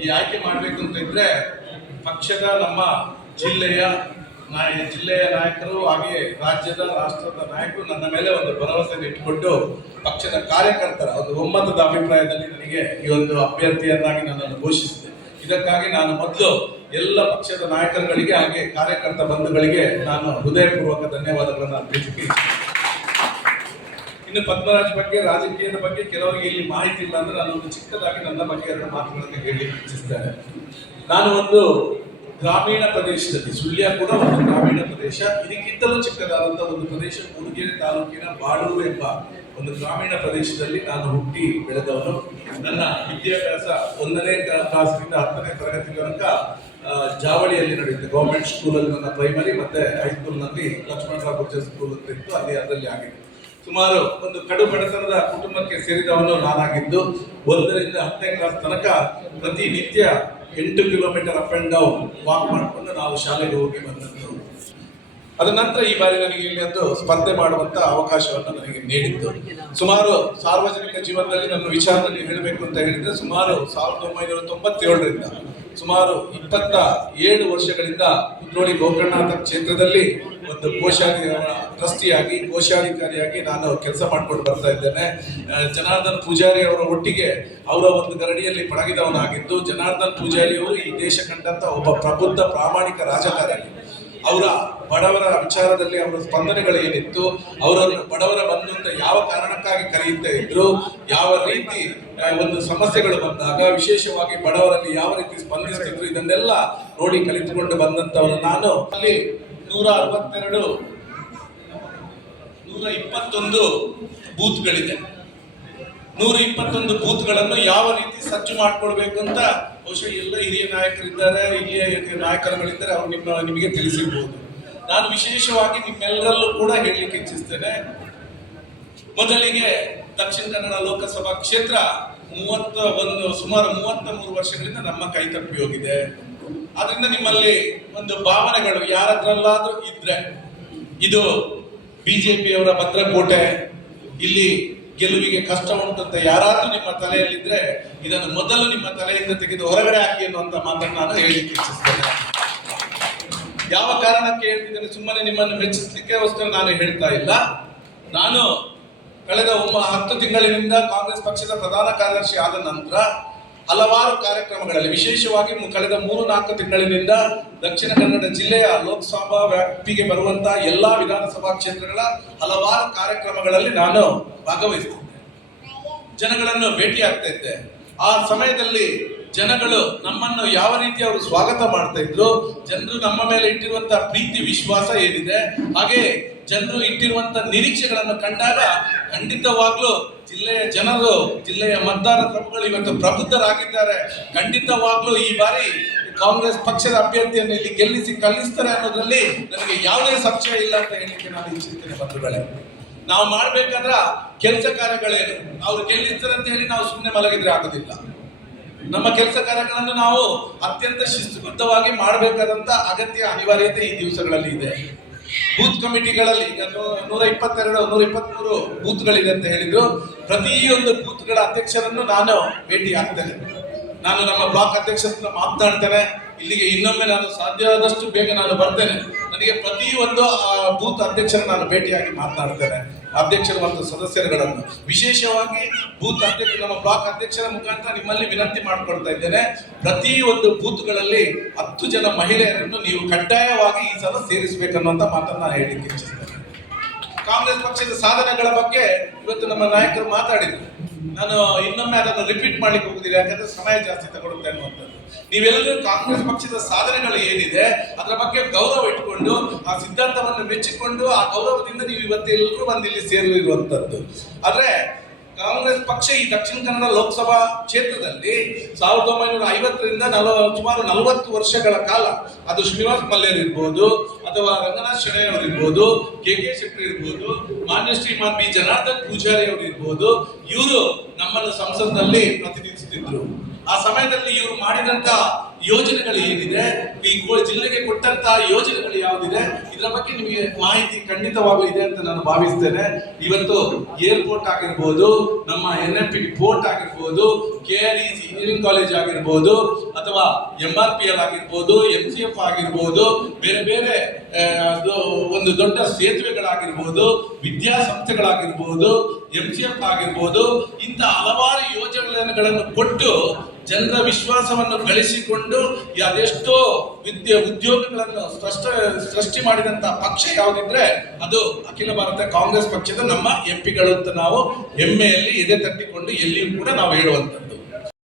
ಈ ಆಯ್ಕೆ ಮಾಡಬೇಕು ಅಂತ ಇದ್ರೆ ಪಕ್ಷದ ನಮ್ಮ ಜಿಲ್ಲೆಯ ನಾಯ ಜಿಲ್ಲೆಯ ನಾಯಕರು ಹಾಗೆ ರಾಜ್ಯದ, ರಾಷ್ಟ್ರದ ನಾಯಕರು ನನ್ನ ಮೇಲೆ ಒಂದು ಭರವಸೆಯನ್ನು ಇಟ್ಟುಕೊಂಡು ಪಕ್ಷದ ಕಾರ್ಯಕರ್ತರ ಒಂದು ಒಮ್ಮತದ ಅಭಿಪ್ರಾಯದಲ್ಲಿ ನನಗೆ ಈ ಒಂದು ಅಭ್ಯರ್ಥಿಯನ್ನಾಗಿ ನನ್ನನ್ನು ಘೋಷಿಸಿದೆ ಇದಕ್ಕಾಗಿ ನಾನು ಮೊದಲು ಎಲ್ಲ ಪಕ್ಷದ ನಾಯಕರುಗಳಿಗೆ ಹಾಗೆ ಕಾರ್ಯಕರ್ತ ಬಂಧುಗಳಿಗೆ ನಾನು ಹೃದಯಪೂರ್ವಕ ಧನ್ಯವಾದಗಳನ್ನು ಅರ್ಪಿಸಲಿಕ್ಕೆ ಇಚ್ಛಿಸುತ್ತೇನೆ. ಇನ್ನು ಪದ್ಮರಾಜ್ ಬಗ್ಗೆ, ರಾಜಕೀಯದ ಬಗ್ಗೆ ಕೆಲವರಿಗೆ ಇಲ್ಲಿ ಮಾಹಿತಿ ಇಲ್ಲ ಅಂದ್ರೆ ನಾನು ಒಂದು ಚಿಕ್ಕದಾಗಿ ನನ್ನ ಬಗ್ಗೆ ಎರಡು ಮಾತುಗಳನ್ನು ಹೇಳಿ ಇಚ್ಛಿಸ್ತೇನೆ ನಾನು ಒಂದು ಗ್ರಾಮೀಣ ಪ್ರದೇಶದಲ್ಲಿ, ಸುಳ್ಯ ಕೂಡ ಒಂದು ಗ್ರಾಮೀಣ ಪ್ರದೇಶ, ಇದಕ್ಕಿಂತಲೂ ಚಿಕ್ಕದಾದಂಥ ಒಂದು ಪ್ರದೇಶ ಮೂಡಿಗೆರೆ ತಾಲೂಕಿನ ಬಾಳೂರು ಎಂಬ ಒಂದು ಗ್ರಾಮೀಣ ಪ್ರದೇಶದಲ್ಲಿ ನಾನು ಹುಟ್ಟಿ ಬೆಳೆದವನು. ನನ್ನ ವಿದ್ಯಾಭ್ಯಾಸ ಒಂದನೇ ಕ್ಲಾಸಿನಿಂದ ಹತ್ತನೇ ತರಗತಿ ತನಕ ಜಾವಳಿಯಲ್ಲಿ ನಡೆಯುತ್ತೆ ಗೌರ್ಮೆಂಟ್ ಸ್ಕೂಲಲ್ಲಿ ನನ್ನ ಪ್ರೈಮರಿ ಮತ್ತೆ ಹೈಸ್ಕೂಲ್ನಲ್ಲಿ ಲಕ್ಷ್ಮಣರಾವ್ ಗುರ್ಜರ್ ಸ್ಕೂಲ್ ಅಂತ ಇತ್ತು. ಅಲ್ಲಿ ಅದರಲ್ಲಿ ಆಗಿತ್ತು. ಸುಮಾರು ಒಂದು ಕಡು ಬಡತನದ ಕುಟುಂಬಕ್ಕೆ ಸೇರಿದವನು ನಾನಾಗಿದ್ದು, ಒಂದರಿಂದ ಹತ್ತನೇ ಕ್ಲಾಸ್ ತನಕ ಪ್ರತಿನಿತ್ಯ ಎಂಟು kilometre up and down walk ಮಾಡಿಕೊಂಡು ನಾವು ಶಾಲೆಗೆ ಹೋಗಿ ಬಂದದ್ದು. ಅದ ನಂತರ ಈ ಬಾರಿ ನನಗೆ ಇಲ್ಲಿ ಒಂದು ಸ್ಪರ್ಧೆ ಮಾಡುವಂತ ಅವಕಾಶವನ್ನು ನನಗೆ ನೀಡಿದ್ದು. ಸುಮಾರು ಸಾರ್ವಜನಿಕ ಜೀವನದಲ್ಲಿ ನನ್ನ ವಿಚಾರದಲ್ಲಿ ಹೇಳಬೇಕು ಅಂತ ಹೇಳಿದ್ರೆ, ಸುಮಾರು ಸಾವಿರದ ಒಂಬೈನೂರ ತೊಂಬತ್ತೇಳರಿಂದ, ಸುಮಾರು ಇಪ್ಪತ್ತ ಏಳು ವರ್ಷಗಳಿಂದ ಕುದ್ರೋಳಿ ಗೋಕರ್ಣನಾಥ ಕ್ಷೇತ್ರದಲ್ಲಿ ಒಂದು ಕೋಶಾಧಿ ಟ್ರಸ್ಟಿಯಾಗಿ, ಕೋಶಾಧಿಕಾರಿಯಾಗಿ ನಾನು ಕೆಲಸ ಮಾಡ್ಕೊಂಡು ಬರ್ತಾ ಇದ್ದೇನೆ. ಜನಾರ್ದನ್ ಪೂಜಾರಿ ಅವರ ಒಟ್ಟಿಗೆ ಅವರ ಒಂದು ಗರಡಿಯಲ್ಲಿ ಪಡಗಿದವನಾಗಿದ್ದು ಜನಾರ್ದನ್ ಪೂಜಾರಿ ಅವರು ಈ ದೇಶ ಕಂಡಂತ ಒಬ್ಬ ಪ್ರಬುದ್ಧ ಪ್ರಾಮಾಣಿಕ ರಾಜಕಾರಣಿ. ಅವರ ಬಡವರ ವಿಚಾರದಲ್ಲಿ ಅವರ ಸ್ಪಂದನೆಗಳು ಏನಿತ್ತು, ಅವರನ್ನು ಬಡವರ ಬಂಧು ಅಂತ ಯಾವ ಕಾರಣಕ್ಕಾಗಿ ಕರೆಯುತ್ತಾ ಇದ್ರು, ಯಾವ ರೀತಿ ಒಂದು ಸಮಸ್ಯೆಗಳು ಬಂದಾಗ, ವಿಶೇಷವಾಗಿ ಬಡವರಲ್ಲಿ ಯಾವ ರೀತಿ ಸ್ಪಂದಿಸ್ತಿದ್ರು, ಇದನ್ನೆಲ್ಲ ನೋಡಿ ಕಲಿತುಕೊಂಡು ಬಂದಂತವರು ನಾನು ಅಲ್ಲಿ ನೂರ ಅರವತ್ತೆರಡು ನೂರ ಇಪ್ಪತ್ತೊಂದು ಬೂತ್ಗಳಿದೆ. ನೂರ ಇಪ್ಪತ್ತೊಂದು ಬೂತ್ಗಳನ್ನು ಯಾವ ರೀತಿ ಸಜ್ಜು ಮಾಡಿಕೊಡ್ಬೇಕು ಅಂತ ಬಹುಶಃ ಎಲ್ಲ ಹಿರಿಯ ನಾಯಕರಿದ್ದಾರೆ, ಹಿರಿಯ ನಾಯಕರುಗಳಿದ್ದಾರೆ, ಅವ್ರು ನಿಮ್ಮ, ನಿಮಗೆ ತಿಳಿಸಿರ್ಬೋದು. ನಾನು ವಿಶೇಷವಾಗಿ ನಿಮ್ಮೆಲ್ಲರಲ್ಲೂ ಕೂಡ ಹೇಳಲಿಕ್ಕೆ ಇಚ್ಛಿಸ್ತೇನೆ. ಮೊದಲಿಗೆ ದಕ್ಷಿಣ ಕನ್ನಡ ಲೋಕಸಭಾ ಕ್ಷೇತ್ರ ಮೂವತ್ತ ಒಂದು, ಸುಮಾರು ಮೂವತ್ತ ಮೂರು ವರ್ಷಗಳಿಂದ ನಮ್ಮ ಕೈ ತಪ್ಪಿ ಹೋಗಿದೆ. ಆದ್ರಿಂದ ನಿಮ್ಮಲ್ಲಿ ಒಂದು ಭಾವನೆಗಳು ಯಾರತ್ರಲ್ಲಾದ್ರೂ ಇದ್ರೆ, ಇದು ಬಿಜೆಪಿಯವರ ಭದ್ರಕೋಟೆ, ಇಲ್ಲಿ ಗೆಲುವಿಗೆ ಕಷ್ಟ ಉಂಟು ಅಂತ ಯಾರಾದ್ರೂ ನಿಮ್ಮ ತಲೆಯಲ್ಲಿದ್ರೆ, ಇದನ್ನು ಮೊದಲು ನಿಮ್ಮ ತಲೆಯಿಂದ ತೆಗೆದು ಹೊರಗಡೆ ಹಾಕಿ ಅನ್ನುವಂತ ಮಾತನ್ನು ನಾನು ಇಚ್ಛಿಸ್ತೇನೆ. ಯಾವ ಕಾರಣಕ್ಕೆ ಹೇಳ್ತಿದ್ದೇನೆ? ಸುಮ್ಮನೆ ನಿಮ್ಮನ್ನು ಮೆಚ್ಚಿಸ್ಲಿಕ್ಕೋಸ್ಕರ ನಾನು ಹೇಳ್ತಾ ಇಲ್ಲ. ನಾನು ಕಳೆದ ಒಮ್ಮ ಹತ್ತು ತಿಂಗಳಿನಿಂದ ಕಾಂಗ್ರೆಸ್ ಪಕ್ಷದ ಪ್ರಧಾನ ಕಾರ್ಯದರ್ಶಿ ಆದ ನಂತರ ಹಲವಾರು ಕಾರ್ಯಕ್ರಮಗಳಲ್ಲಿ, ವಿಶೇಷವಾಗಿ ಕಳೆದ ಮೂರು ನಾಲ್ಕು ತಿಂಗಳಿನಿಂದ ದಕ್ಷಿಣ ಕನ್ನಡ ಜಿಲ್ಲೆಯ ಲೋಕಸಭಾ ವ್ಯಾಪ್ತಿಗೆ ಬರುವಂತಹ ಎಲ್ಲಾ ವಿಧಾನಸಭಾ ಕ್ಷೇತ್ರಗಳ ಹಲವಾರು ಕಾರ್ಯಕ್ರಮಗಳಲ್ಲಿ ನಾನು ಭಾಗವಹಿಸ್ತಿದ್ದೆ ಜನಗಳನ್ನು ಭೇಟಿ ಆಗ್ತಾ ಇದ್ದೆ. ಆ ಸಮಯದಲ್ಲಿ ಜನಗಳು ನಮ್ಮನ್ನು ಯಾವ ರೀತಿ ಅವರು ಸ್ವಾಗತ ಮಾಡ್ತಾ ಇದ್ರು, ಜನರು ನಮ್ಮ ಮೇಲೆ ಇಟ್ಟಿರುವಂತಹ ಪ್ರೀತಿ, ವಿಶ್ವಾಸ ಏನಿದೆ, ಹಾಗೆ ಜನರು ಇಟ್ಟಿರುವಂತಹ ನಿರೀಕ್ಷೆಗಳನ್ನು ಕಂಡಾಗ ಖಂಡಿತವಾಗ್ಲೂ ಜಿಲ್ಲೆಯ ಜನರು, ಜಿಲ್ಲೆಯ ಮತದಾರ ಪ್ರಭುಗಳು ಇವತ್ತು ಪ್ರಬುದ್ಧರಾಗಿದ್ದಾರೆ. ಖಂಡಿತವಾಗ್ಲೂ ಈ ಬಾರಿ ಕಾಂಗ್ರೆಸ್ ಪಕ್ಷದ ಅಭ್ಯರ್ಥಿಯನ್ನು ಇಲ್ಲಿ ಗೆಲ್ಲಿಸಿ ಕಲ್ಲಿಸ್ತಾರೆ ಅನ್ನೋದ್ರಲ್ಲಿ ನನಗೆ ಯಾವುದೇ ಸಂಶಯ ಇಲ್ಲ ಅಂತ ಹೇಳಲಿಕ್ಕೆ ನಾನು ಇಚ್ಛಿಸ್ತೇನೆ ಬಂಧುಗಳೇ. ನಾವು ಮಾಡ್ಬೇಕಾದ್ರ ಕೆಲಸ ಕಾರ್ಯಗಳೇನು? ಅವ್ರು ಗೆಲ್ಲಿಸ್ತಾರೆ ಅಂತ ಹೇಳಿ ನಾವು ಸುಮ್ಮನೆ ಮಲಗಿದ್ರೆ ಆಗೋದಿಲ್ಲ. ನಮ್ಮ ಕೆಲಸ ಕಾರ್ಯಗಳನ್ನು ನಾವು ಅತ್ಯಂತ ಶಿಸ್ತುಬದ್ಧವಾಗಿ ಮಾಡಬೇಕಾದಂತ ಅಗತ್ಯ ಅನಿವಾರ್ಯತೆ ಈ ದಿವಸಗಳಲ್ಲಿ ಇದೆ. ಬೂತ್ ಕಮಿಟಿಗಳಲ್ಲಿ ನೂರ ಇಪ್ಪತ್ತೆರಡು ನೂರ ಇಪ್ಪತ್ಮೂರು ಬೂತ್ಗಳಿದೆ ಅಂತ ಹೇಳಿದ್ರು. ಪ್ರತಿಯೊಂದು ಬೂತ್ಗಳ ಅಧ್ಯಕ್ಷರನ್ನು ನಾನು ಭೇಟಿ ಆಗ್ತೇನೆ. ನಾನು ನಮ್ಮ ಬ್ಲಾಕ್ ಅಧ್ಯಕ್ಷರ ಮಾತನಾಡ್ತೇನೆ. ಇಲ್ಲಿಗೆ ಇನ್ನೊಮ್ಮೆ ನಾನು ಸಾಧ್ಯವಾದಷ್ಟು ಬೇಗ ನಾನು ಬರ್ತೇನೆ. ನನಗೆ ಪ್ರತಿಯೊಂದು ಬೂತ್ ಅಧ್ಯಕ್ಷರ ನಾನು ಭೇಟಿಯಾಗಿ ಮಾತನಾಡ್ತೇನೆ. ಅಧ್ಯಕ್ಷರು ಮತ್ತು ಸದಸ್ಯರುಗಳನ್ನು. ವಿಶೇಷವಾಗಿ ಬೂತ್ ಅಧ್ಯಕ್ಷ ನಮ್ಮ ಬ್ಲಾಕ್ ಅಧ್ಯಕ್ಷರ ಮುಖಾಂತರ ನಿಮ್ಮಲ್ಲಿ ವಿನಂತಿ ಮಾಡ್ಕೊಳ್ತಾ ಇದ್ದೇನೆ. ಪ್ರತಿ ಒಂದು ಬೂತ್ಗಳಲ್ಲಿ ಹತ್ತು ಜನ ಮಹಿಳೆಯರನ್ನು ನೀವು ಕಡ್ಡಾಯವಾಗಿ ಈ ಸಲ ಸೇರಿಸಬೇಕನ್ನುವಂತ ಮಾತನ್ನ ನಾನು ಹೇಳಲಿಕ್ಕೆ ಇಚ್ಛಿಸ್ತೇನೆ. ಕಾಂಗ್ರೆಸ್ ಪಕ್ಷದ ಸಾಧನೆಗಳ ಬಗ್ಗೆ ಇವತ್ತು ನಮ್ಮ ನಾಯಕರು ಮಾತಾಡಿದ್ರು. ನಾನು ಇನ್ನೊಮ್ಮೆ ಅದನ್ನು ರಿಪೀಟ್ ಮಾಡ್ಲಿಕ್ಕೆ ಹೋಗುದಿಲ್ಲ, ಯಾಕಂದ್ರೆ ಸಮಯ ಜಾಸ್ತಿ ತಗೊಳುತ್ತೆ ಅನ್ನುವಂಥದ್ದು. ನೀವೆಲ್ಲರೂ ಕಾಂಗ್ರೆಸ್ ಪಕ್ಷದ ಸಾಧನೆಗಳು ಏನಿದೆ, ಅದರ ಬಗ್ಗೆ ಗೌರವ ಇಟ್ಕೊಂಡು, ಆ ಸಿದ್ಧಾಂತವನ್ನು ಮೆಚ್ಚಿಕೊಂಡು, ಆ ಗೌರವದಿಂದ ನೀವು ಇವತ್ತೆಲ್ಲರೂ ಬಂದು ಇಲ್ಲಿ ಸೇರಿರುವಂಥದ್ದು ಆದ್ರೆ ಕಾಂಗ್ರೆಸ್ ಪಕ್ಷ ಈ ದಕ್ಷಿಣ ಕನ್ನಡ ಲೋಕಸಭಾ ಕ್ಷೇತ್ರದಲ್ಲಿ ಸಾವಿರದ ಒಂಬೈನೂರ ಐವತ್ತರಿಂದ ಸುಮಾರು ನಲವತ್ತು ವರ್ಷಗಳ ಕಾಲ, ಅದು ಶ್ರೀನಿವಾಸ್ ಮಲ್ಯರ್ ಇರ್ಬೋದು, ಅಥವಾ ರಂಗನಾಥ್ ಶೆಣೈ ಅವರಿರ್ಬೋದು ಕೆ ಕೆ ಶೆಟ್ಟಿ ಇರ್ಬೋದು, ಮಾನ್ಯ ಶ್ರೀಮಾನ್ ಬಿ. ಜನಾರ್ದನ್ ಪೂಜಾರಿ ಅವರು ಇರ್ಬೋದು ಇವರು ನಮ್ಮನ್ನು ಸಂಸತ್ನಲ್ಲಿ ಪ್ರತಿನಿಧಿಸುತ್ತಿದ್ದರು ಆ ಸಮಯದಲ್ಲಿ ಇವರು ಮಾಡಿದಂತ ಯೋಜನೆಗಳು ಏನಿದೆ? ಈ ಜಿಲ್ಲೆಗೆ ಕೊಟ್ಟಂತ ಯೋಜನೆಗಳು ಯಾವುದಿದೆ? ಇದರ ಬಗ್ಗೆ ನಿಮಗೆ ಮಾಹಿತಿ ಖಂಡಿತವಾಗೂ ಇದೆ ಅಂತ ನಾನು ಭಾವಿಸ್ತೇನೆ. ಇವತ್ತು ಏರ್ಪೋರ್ಟ್ ಆಗಿರ್ಬೋದು, ನಮ್ಮ ಎನ್ ಎಂ ಪಿ ಪೋರ್ಟ್ ಆಗಿರ್ಬೋದು K R E engineering college ಆಗಿರ್ಬೋದು, ಅಥವಾ ಎಂ ಆರ್ ಪಿ ಎಲ್ ಆಗಿರ್ಬೋದು ಎಂ ಸಿ ಎಫ್ ಆಗಿರ್ಬೋದು, ಬೇರೆ ಬೇರೆ ಒಂದು ದೊಡ್ಡ ಸೇತುವೆಗಳಾಗಿರ್ಬೋದು, ವಿದ್ಯಾಸಂಸ್ಥೆಗಳಾಗಿರ್ಬೋದು ಎಂ ಸಿ ಎಫ್ ಆಗಿರ್ಬೋದು, ಇಂಥ ಹಲವಾರು ಯೋಜನೆಗಳನ್ನು ಕೊಟ್ಟು ಜನರ ವಿಶ್ವಾಸವನ್ನು ಗಳಿಸಿಕೊಂಡು ಅದೆಷ್ಟೋ ವಿದ್ಯೆ, ಉದ್ಯೋಗಗಳನ್ನು ಸೃಷ್ಟ ಸೃಷ್ಟಿ ಮಾಡಿದಂತ ಪಕ್ಷ ಯಾವುದಿದ್ರೆ ಅದು ಅಖಿಲ ಭಾರತ ಕಾಂಗ್ರೆಸ್ ಪಕ್ಷದ ನಮ್ಮ ಎಂ ಪಿಗಳು ಅಂತ ನಾವು ಹೆಮ್ಮೆಯಲ್ಲಿ ಎದೆ ತಟ್ಟಿಕೊಂಡು ಎಲ್ಲಿಯೂ ಕೂಡ ನಾವು ಹೇಳುವಂಥದ್ದು.